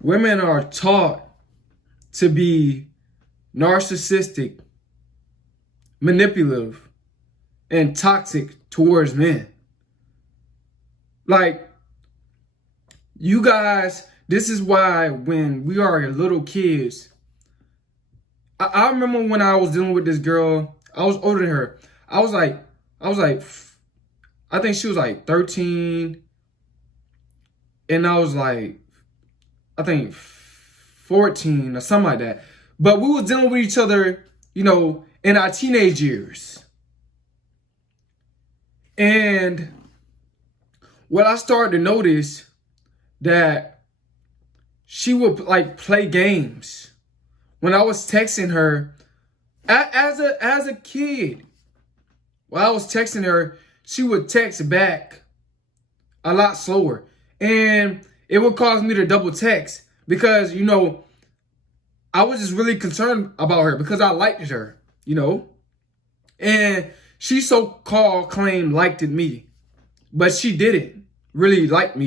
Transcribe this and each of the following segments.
Women are taught to be narcissistic, manipulative, and toxic towards men. Like, you guys, this is why when we are little kids, I remember when I was dealing with this girl, I was older than her. I was like, I think she was like 13, and I was like, I think 14 or something like that. But we was dealing with each other, in our teenage years. And what I started to notice that she would like play games when I was texting her as a kid. While I was texting her, she would text back a lot slower. And it would cause me to double text because, I was just really concerned about her because I liked her, And she so-called claimed liked me, but she didn't really like me,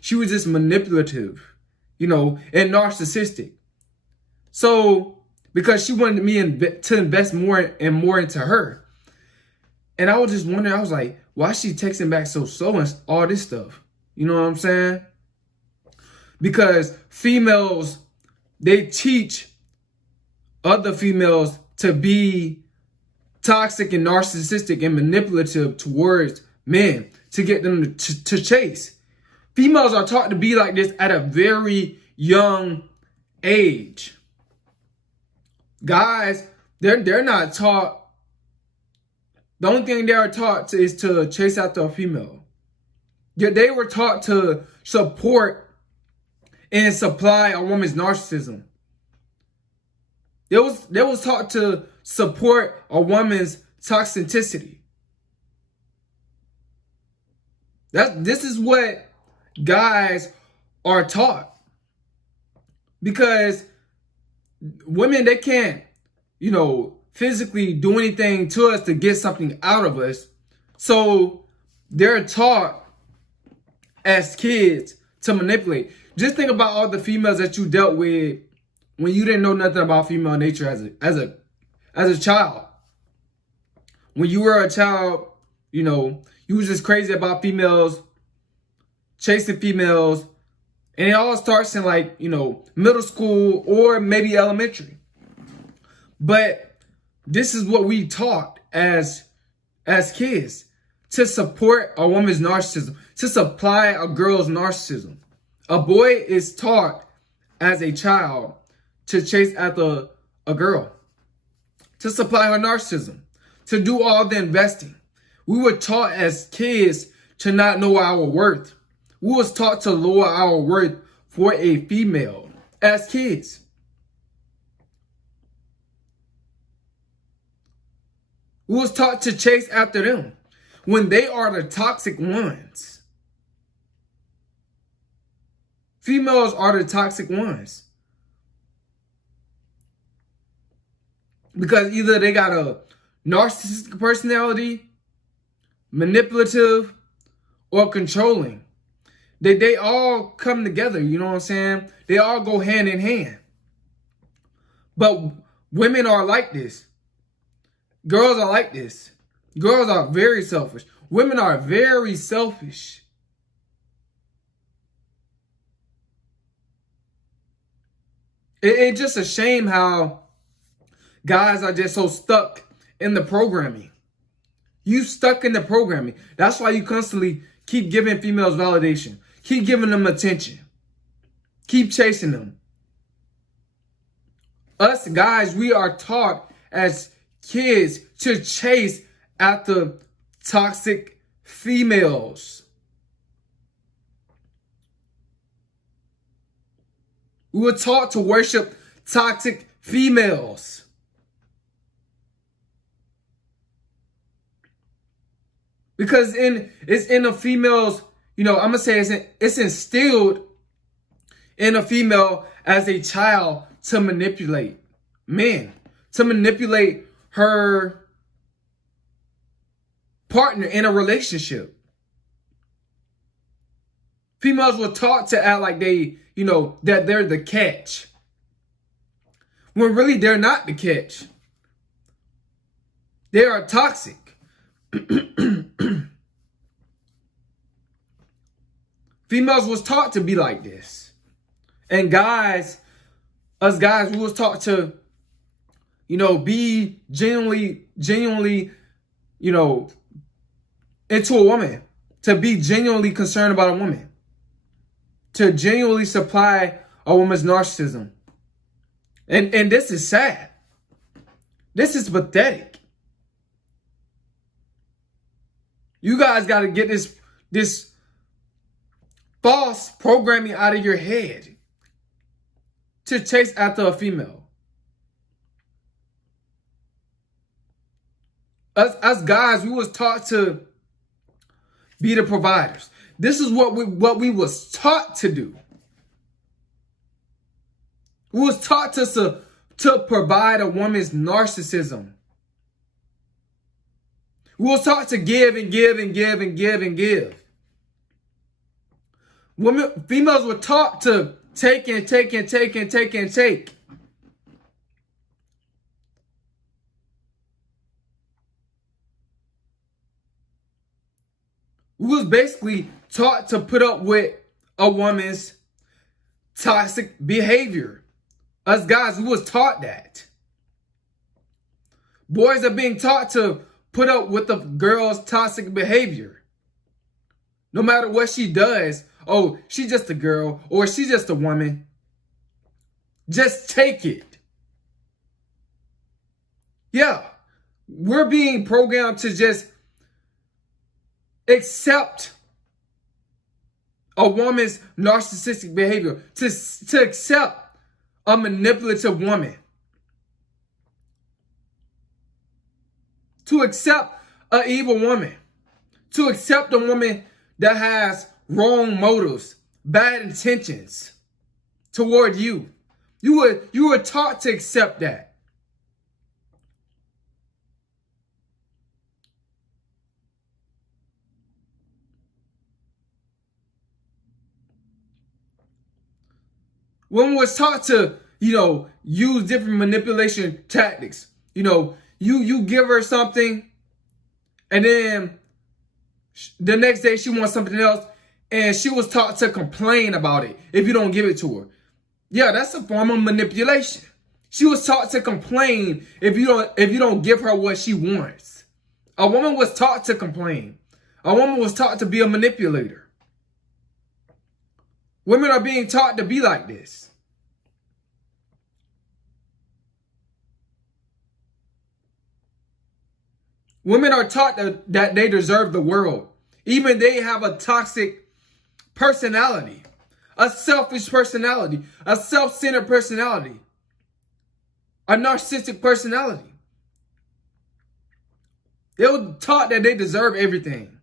She was just manipulative, and narcissistic. So, because she wanted me to invest more and more into her. And I was just wondering, I was like, why is she texting back so slow and all this stuff? You know what I'm saying? Because females, they teach other females to be toxic and narcissistic and manipulative towards men to get them to chase. Females are taught to be like this at a very young age. Guys, they're not taught. The only thing they are taught is to chase after a female. They were taught to support and supply a woman's narcissism. They was taught to support a woman's toxicity. This is what guys are taught. Because women, they can't, physically do anything to us to get something out of us. So they're taught as kids to manipulate. Just think about all the females that you dealt with when you didn't know nothing about female nature as a child. When you were a child, you was just crazy about females, chasing females, and it all starts in like, middle school or maybe elementary. But this is what we taught as kids, to support a woman's narcissism, to supply a girl's narcissism. A boy is taught as a child to chase after a girl, to supply her narcissism, to do all the investing. We were taught as kids to not know our worth. We was taught to lower our worth for a female as kids. We was taught to chase after them when they are the toxic ones. Females are the toxic ones. Because either they got a narcissistic personality, manipulative, or controlling. They all come together, you know what I'm saying? They all go hand in hand. But women are like this. Girls are like this. Girls are very selfish. Women are very selfish. It's just a shame how guys are just so stuck in the programming. You stuck in the programming. That's why you constantly keep giving females validation. Keep giving them attention. Keep chasing them. Us guys, we are taught as kids to chase after toxic females. We were taught to worship toxic females. Because it's in a female's, I'm going to say it's instilled in a female as a child to manipulate men, to manipulate her partner in a relationship. Females were taught to act like they, that they're the catch. When really they're not the catch. They are toxic. Females was taught to be like this. And us guys, we was taught to, be genuinely, into a woman. To be genuinely concerned about a woman. To genuinely supply a woman's narcissism. And this is sad. This is pathetic. You guys got to get this false programming out of your head to chase after a female. Us guys, we was taught to be the providers. This is what we was taught to do. We was taught to provide a woman's narcissism. We was taught to give and give and give and give and give. Females were taught to take and take and take and take and take. We was basically taught to put up with a woman's toxic behavior. Us guys, we was taught that. Boys are being taught to put up with the girl's toxic behavior. No matter what she does, oh, she's just a girl or she's just a woman. Just take it. Yeah, we're being programmed to just accept a woman's narcissistic behavior, to accept a manipulative woman, to accept an evil woman, to accept a woman that has wrong motives, bad intentions toward you. You were taught to accept that. Women was taught to, use different manipulation tactics. You give her something, and then the next day she wants something else, and she was taught to complain about it if you don't give it to her. Yeah, that's a form of manipulation. She was taught to complain if you don't give her what she wants. A woman was taught to complain. A woman was taught to be a manipulator. Women are being taught to be like this. Women are taught that they deserve the world. Even they have a toxic personality, a selfish personality, a self-centered personality, a narcissistic personality. They were taught that they deserve everything.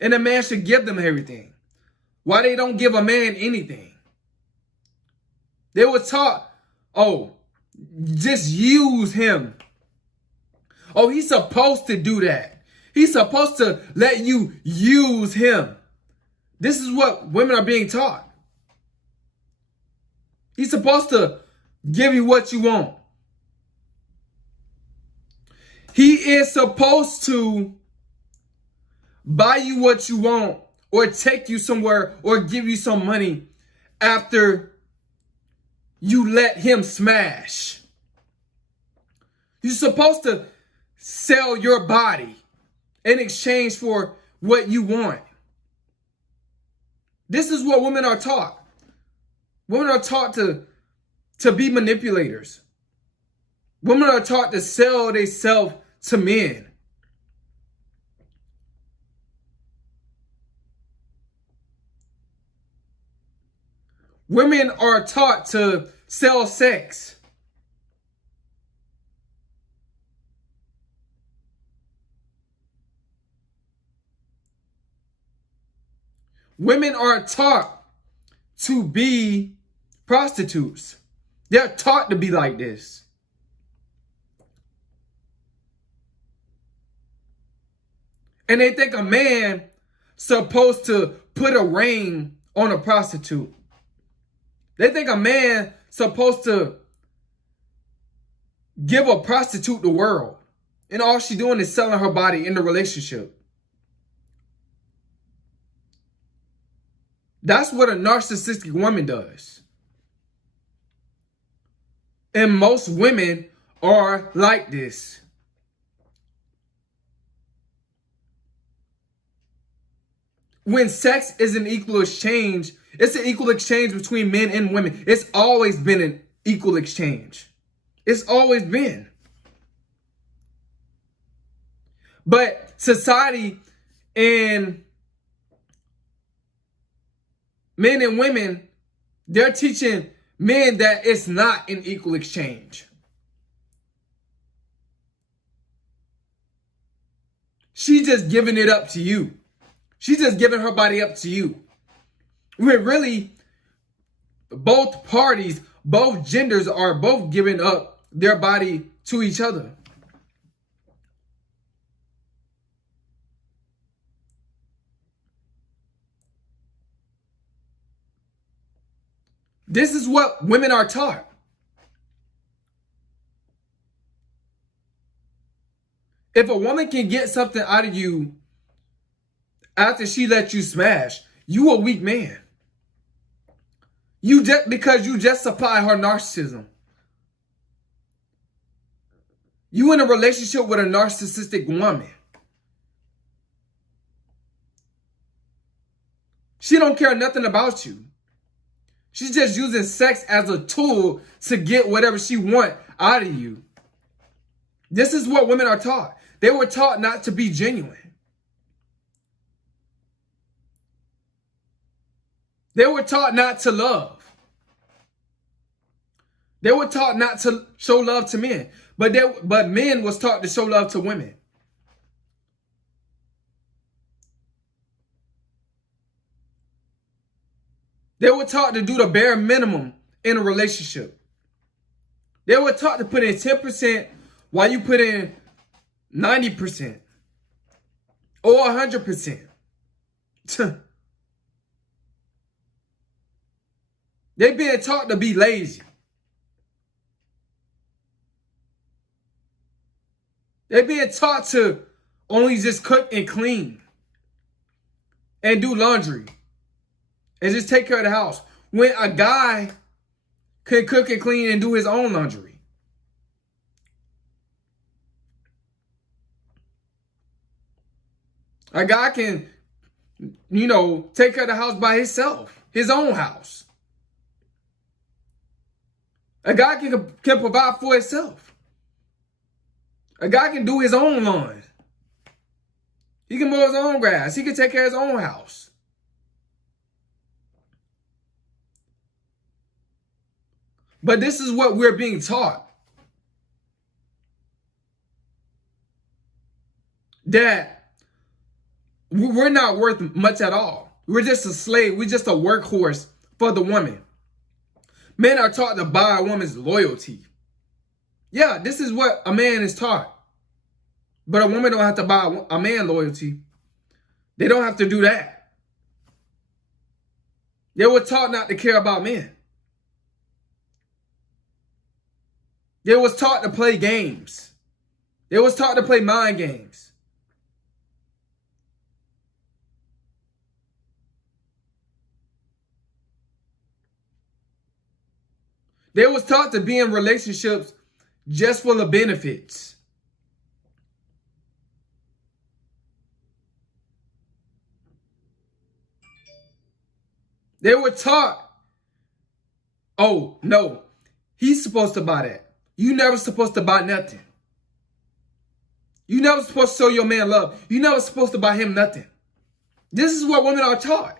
And a man should give them everything. Why they don't give a man anything? They were taught, oh, just use him. Oh, he's supposed to do that. He's supposed to let you use him. This is what women are being taught. He's supposed to give you what you want. He is supposed to buy you what you want, or take you somewhere, or give you some money after you let him smash. You're supposed to sell your body in exchange for what you want. This is what women are taught. Women are taught to be manipulators. Women are taught to sell themselves to men. Women are taught to sell sex. Women are taught to be prostitutes. They're taught to be like this. And they think a man supposed to put a ring on a prostitute. They think a man supposed to give a prostitute the world, and all she doing is selling her body in the relationship. That's what a narcissistic woman does. And most women are like this. When sex is an equal exchange, it's an equal exchange between men and women. It's always been an equal exchange. It's always been. But society and men and women, they're teaching men that it's not an equal exchange. She's just giving it up to you. She's just giving her body up to you. When really, both parties, both genders are both giving up their body to each other. This is what women are taught. If a woman can get something out of you after she let you smash, you a weak man. Because you just supply her narcissism. You in a relationship with a narcissistic woman. She don't care nothing about you. She's just using sex as a tool to get whatever she wants out of you. This is what women are taught. They were taught not to be genuine. They were taught not to love. They were taught not to show love to men. But men was taught to show love to women. They were taught to do the bare minimum in a relationship. They were taught to put in 10% while you put in 90% or 100%. They're being taught to be lazy. They're being taught to only just cook and clean and do laundry and just take care of the house. When a guy can cook and clean and do his own laundry. A guy can, take care of the house by himself, his own house. A guy can provide for himself. A guy can do his own lawn. He can mow his own grass. He can take care of his own house. But this is what we're being taught. That we're not worth much at all. We're just a slave. We're just a workhorse for the woman. Men are taught to buy a woman's loyalty. Yeah, this is what a man is taught. But a woman don't have to buy a man loyalty. They don't have to do that. They were taught not to care about men. They was taught to play games. They was taught to play mind games. They was taught to be in relationships just for the benefits. They were taught, oh, no, he's supposed to buy that. You never supposed to buy nothing. You never supposed to show your man love. You never supposed to buy him nothing. This is what women are taught.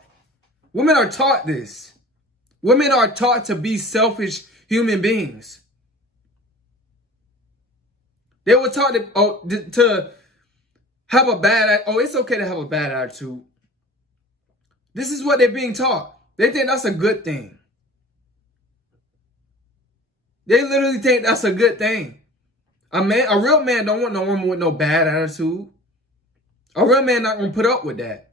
Women are taught this. Women are taught to be selfish human beings. They were taught to have a bad, it's okay to have a bad attitude. This is what they're being taught. They think that's a good thing. They literally think that's a good thing. A real man don't want no woman with no bad attitude. A real man not gonna put up with that.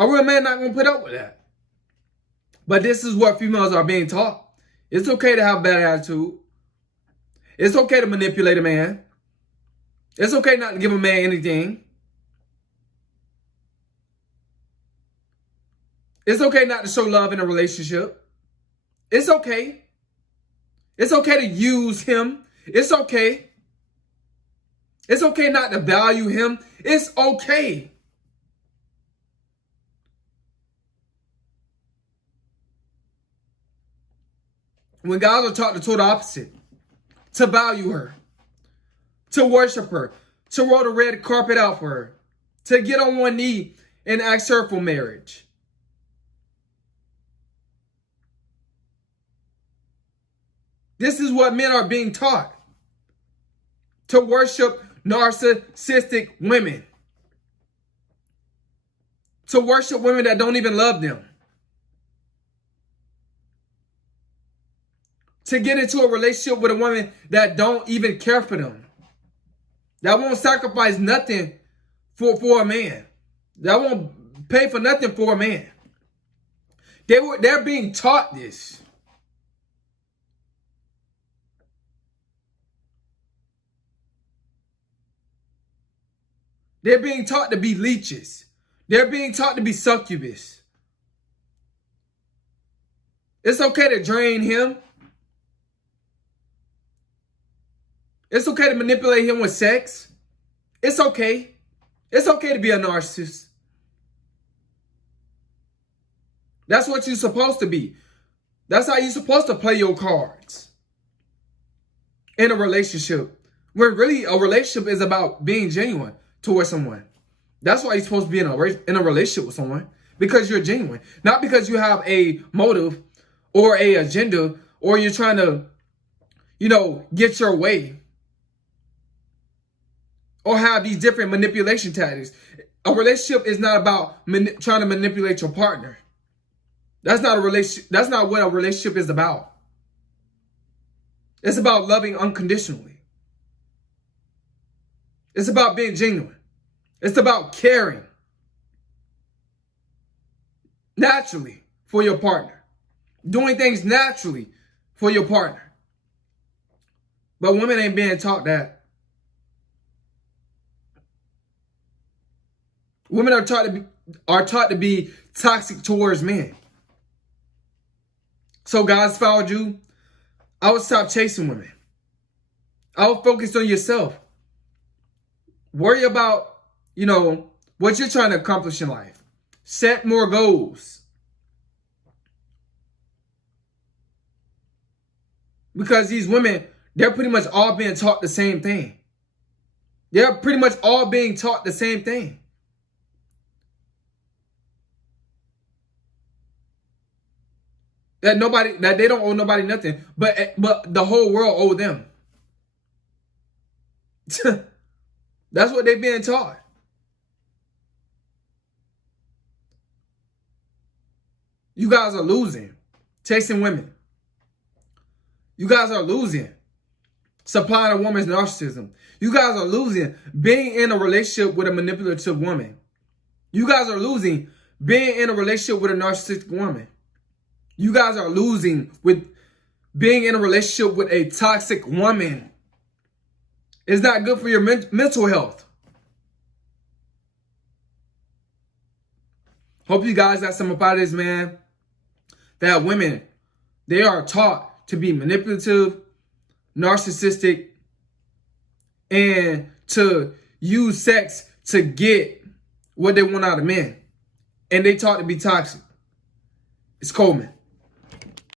A real man not going to put up with that. But this is what females are being taught. It's okay to have a bad attitude. It's okay to manipulate a man. It's okay not to give a man anything. It's okay not to show love in a relationship. It's okay. It's okay to use him. It's okay. It's okay not to value him. It's okay. When guys are taught the total opposite, to value her, to worship her, to roll the red carpet out for her, to get on one knee and ask her for marriage. This is what men are being taught. To worship narcissistic women. To worship women that don't even love them. To get into a relationship with a woman that don't even care for them. That won't sacrifice nothing for a man. That won't pay for nothing for a man. They're being taught this. They're being taught to be leeches. They're being taught to be succubus. It's okay to drain him. It's okay to manipulate him with sex. It's okay. It's okay to be a narcissist. That's what you're supposed to be. That's how you're supposed to play your cards in a relationship. Where really a relationship is about being genuine towards someone. That's why you're supposed to be in a relationship with someone. Because you're genuine. Not because you have a motive or a agenda or you're trying to, get your way. Or have these different manipulation tactics. A relationship is not about trying to manipulate your partner. That's not a relationship. That's not what a relationship is about. It's about loving unconditionally. It's about being genuine. It's about caring naturally for your partner. Doing things naturally for your partner. But women ain't being taught that. Women are taught to be toxic towards men. So guys, if I were you, I would stop chasing women. I would focus on yourself. Worry about, what you're trying to accomplish in life. Set more goals. Because these women, they're pretty much all being taught the same thing. They're pretty much all being taught the same thing. That they don't owe nobody nothing, but the whole world owe them. That's what they're being taught. You guys are losing chasing women. You guys are losing supplying a woman's narcissism. You guys are losing being in a relationship with a manipulative woman. You guys are losing being in a relationship with a narcissistic woman. You guys are losing with being in a relationship with a toxic woman. It's not good for your mental health. Hope you guys got some about this, man. That women, they are taught to be manipulative, narcissistic, and to use sex to get what they want out of men. And they taught to be toxic. It's Coleman.